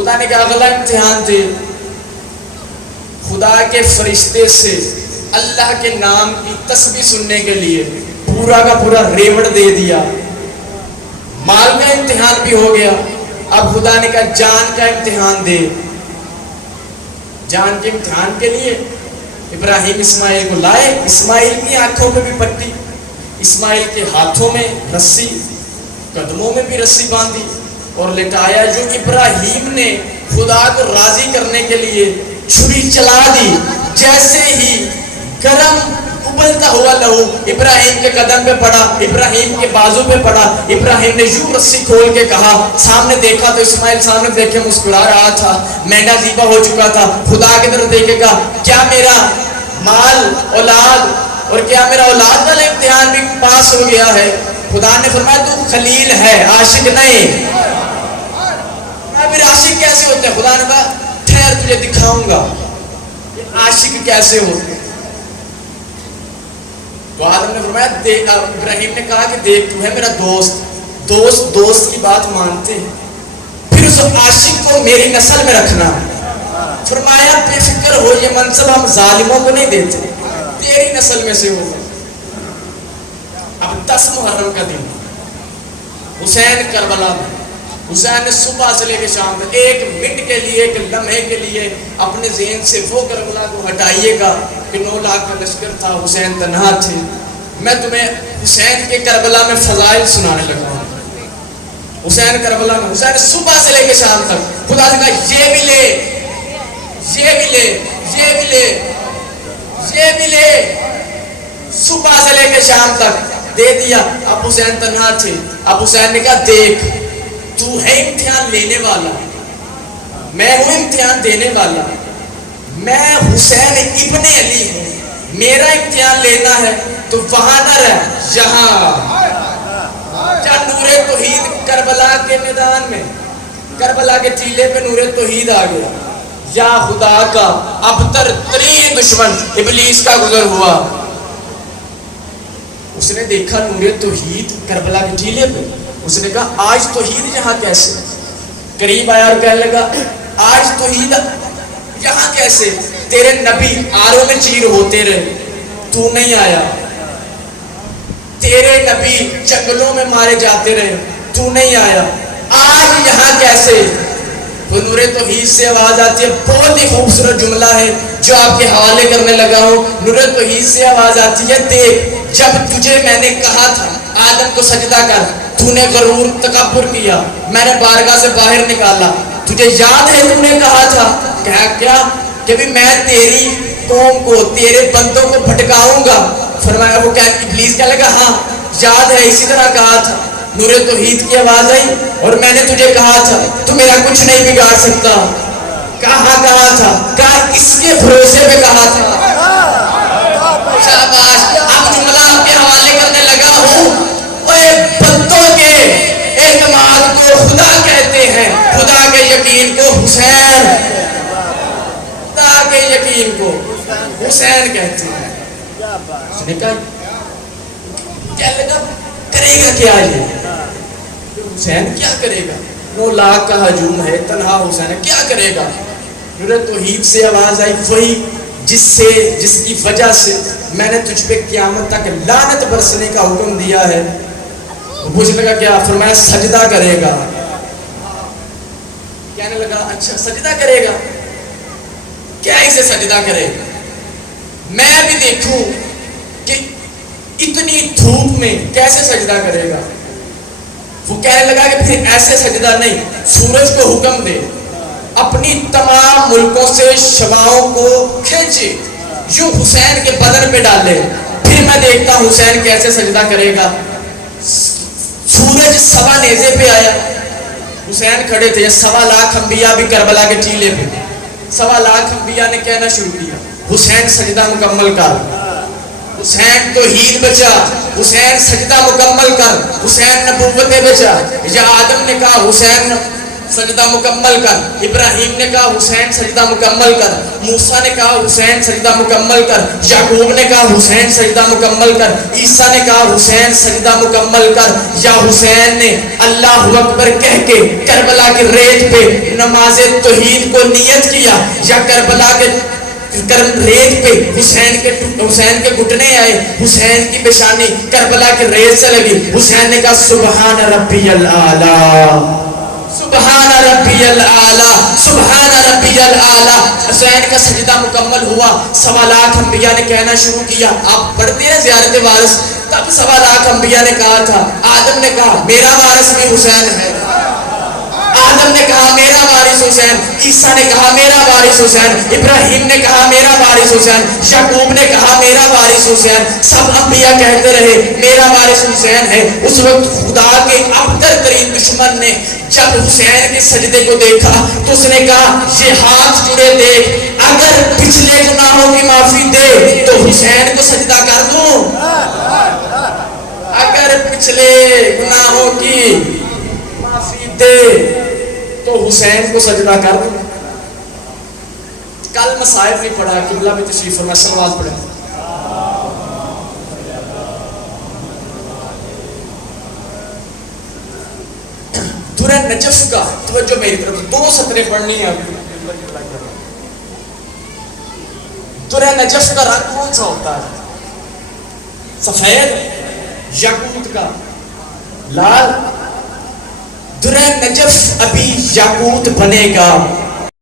خدا نے کہا اگلا امتحان دے. خدا کے فرشتے سے اللہ کے نام کی تسبیح سننے کے لیے پورا کا پورا ریوڑ دے دیا. مال کا امتحان بھی ہو گیا. اب خدا نے کہا جان کا امتحان دے. جان کے امتحان کے لیے ابراہیم اسماعیل کو لائے. اسماعیل کی آنکھوں پہ بھی پٹی, اسماعیل کے ہاتھوں میں رسی, قدموں میں بھی رسی باندھی اور لٹایا. جو ابراہیم نے خدا کو راضی کرنے کے لیے چھری چلا دی, جیسے ہی گرم ابلتا ہوا لہو ابراہیم کے قدم پہ پڑا, ابراہیم کے بازو پہ پڑا, ابراہیم نے یوں رسی کھول کے کہا, سامنے دیکھا تو اسماعیل سامنے دیکھے مسکرا رہا تھا, مینڈا ذبح ہو چکا تھا. خدا کی طرف دیکھے گا, کیا میرا مال اولاد اور کیا میرا اولاد والا امتحان بھی پاس ہو گیا ہے؟ خدا نے فرمایا تو خلیل ہے, عاشق نہیں. پھر عاشق کیسے ہوتے ہیں؟ خدا نے کہا ٹھہر تجھے دکھاؤں گا کہ عاشق کیسے ہوتے ہیں. تو آدم نے فرمایا, ابراہیم نے کہا کہ دیکھ تو ہے میرا دوست, دوست دوست کی بات مانتے ہیں, پھر اس عاشق کو میری نسل میں رکھنا. فرمایا بے فکر ہو, یہ منصب ہم ظالموں کو نہیں دیتے, تیری نسل میں سے ہوگا. اب 10 محرم کا دن, حسین کربلا میں. حسین نے صبح سے لے کے شام تک ایک منٹ کے لیے, ایک لمحے کے لیے اپنے ذہن سے وہ کربلا کو ہٹائیے گا کہ 9 لاکھ کا لشکر تھا, حسین تنہا تھے. میں تمہیں حسین کے کربلا میں فضائل سنانے لگا ہوں. حسین کربلا میں, حسین صبح سے لے کے شام تک خدا سے کہا یہ بھی لے, یہ بھی لے, یہ بھی لے, یہ بھی لے. صبح سے لے کے شام تک دے دیا. اب حسین تنہا تھے. اب حسین نے کہا دیکھ تو ہے امتحان لینے والا, میں ہوں امتحان دینے والا. میں حسین ابن علی ہوں, میرا امتحان لینا ہے تو وہاں نہ رہ, یہاں جا. نور توحید کربلا کے میدان میں, کربلا کے ٹیلے پہ نور توحید آ گیا. یا خدا کا ابتر ترین دشمن ابلیس کا گزر ہوا. اس نے دیکھا نور توحید کربلا کے ٹیلے پہ, اس نے کہا آج توحید یہاں کیسے؟ قریب آیا اور کہنے لگا آج توحید یہاں کیسے؟ تیرے نبی آروں میں چیر ہوتے رہے, تو نہیں آیا. تیرے نبی جنگلوں میں مارے جاتے رہے, تو نہیں آیا. آج یہاں کیسے؟ تو نور توحید سے آواز آتی ہے, بہت ہی خوبصورت جملہ ہے جو آپ کے حوالے کرنے لگا ہوں. نور توحید سے آواز آتی ہے, دیکھ جب تجھے میں نے کہا تھا آدم کو سجدہ کر, تو نے غرور تکبر کیا, میں نے بارگاہ سے باہر نکالا. تجھے یاد ہے تو نے کہا تھا کیا کہ بھی میں تیری قوم کو, تیرے بندوں کو بھٹکاؤں گا. فرمایا وہ کیا ابلیس کہنے لگا ہاں یاد ہے, اسی طرح کہا تھا. نور توحید کی آواز آئی اور میں نے تجھے کہا تھا تو میرا کچھ نہیں بگاڑ سکتا. کہاں کہا تھا؟ کہا اس کے بھروسے پہ کہا تھا. شاباش. اب جملہ آپ کے حوالے کرنے لگا ہوں, بندوں کے اعتماد کو خدا کہتے ہیں, خدا کے یقین کو حسین, خدا کے یقین کو حسین کہتے ہیں. اس نے کہا کیا لگا کرے گا کیا یہ حسین, کیا کرے گا؟ 9 لاکھ کا ہجوم ہے, تنہا حسین ہے, کیا کرے گا؟ نور توحید سے آواز آئی, وہی جس کی وجہ سے میں نے تجھ پہ قیامت تک لعنت برسنے کا حکم دیا ہے. پوچھنے لگا کیا؟ فرمایا سجدہ کرے گا. کہنے لگا اچھا سجدہ کرے گا, کیا اسے سجدہ کرے گا؟ میں بھی دیکھوں کہ اتنی دھوپ میں کیسے سجدہ کرے گا. وہ کہنے لگا کہ پھر ایسے سجدہ نہیں, سورج کو حکم دے اپنی تمام ملکوں سے شعاعوں کو کھینچے, یوں حسین کے بدن پہ ڈالے, پھر میں دیکھتا ہوں حسین کیسے سجدہ کرے گا. سورج 1.25 نیزے پہ آیا, حسین کھڑے تھے. 1.25 لاکھ انبیاء بھی کربلا کے ٹیلے پہ. 1.25 لاکھ انبیاء نے کہنا شروع کیا حسین سجدہ مکمل کر, حسین توحید بچا, حسین سجدہ مکمل کر, حسین نبوتیں بچا. یا آدم نے کہا حسین سجدہ مکمل کر۔ ابراہیم نے کہا حسین سجدہ مکمل کر۔ موسیٰ نے کہا حسین سجدہ مکمل کر۔ یعقوب نے کہا حسین سجدہ مکمل کر۔ عیسیٰ نے کہا حسین سجدہ مکمل کر۔ یا حسین نے اللہ اکبر کہہ کے کربلا کی ریت پہ نماز توحید کو نیت کیا، یا کربلا کے ریت پہ حسین کے گھٹنے آئے، حسین کی پیشانی کربلا کی ریت سے لگی، حسین نے کہا سبحان ربی الاعلی، سبحان ربی الاعلی، سبحان ربی الاعلی۔ حسین کا سجدہ مکمل ہوا۔ 1.25 لاکھ انبیاء نے کہنا شروع کیا۔ آپ پڑھتے ہیں زیارت وارث، تب 1.25 لاکھ انبیاء نے کہا تھا، آدم نے کہا میرا وارث بھی حسین ہے، آدم نے کہا میرا وارث حسین، عیسیٰ نے کہا میرا وارث حسین، ابراہیم نے کہا میرا وارث حسین، یعقوب نے کہا میرا وارث حسین، سب انبیاء کہتے رہے میرا وارث حسین ہے۔ اس وقت خدا کے ابتر ترین دشمن نے جب حسین کے سجدے کو دیکھا تو اس نے کہا یہ ہاتھ جڑے دیکھ، اگر پچھلے گناہوں کی معافی دے تو حسین کو سجدہ کر دوں، اگر پچھلے گناہوں کی معافی دے تو حسین کو سجدہ کر دوں۔ کل مصائب نہیں پڑھا، قبلہ میں تشریف فرما، سلوات پڑھیں۔ سورہ نجف کا توجہ میری طرف، 2 سطریں پڑھنی ہیں ابھی۔ سورہ نجف کا رنگ کون سا ہوتا ہے؟ سفید، یاقوت کا، لال۔ درہ نجف ابھی یاقوت بنے گا،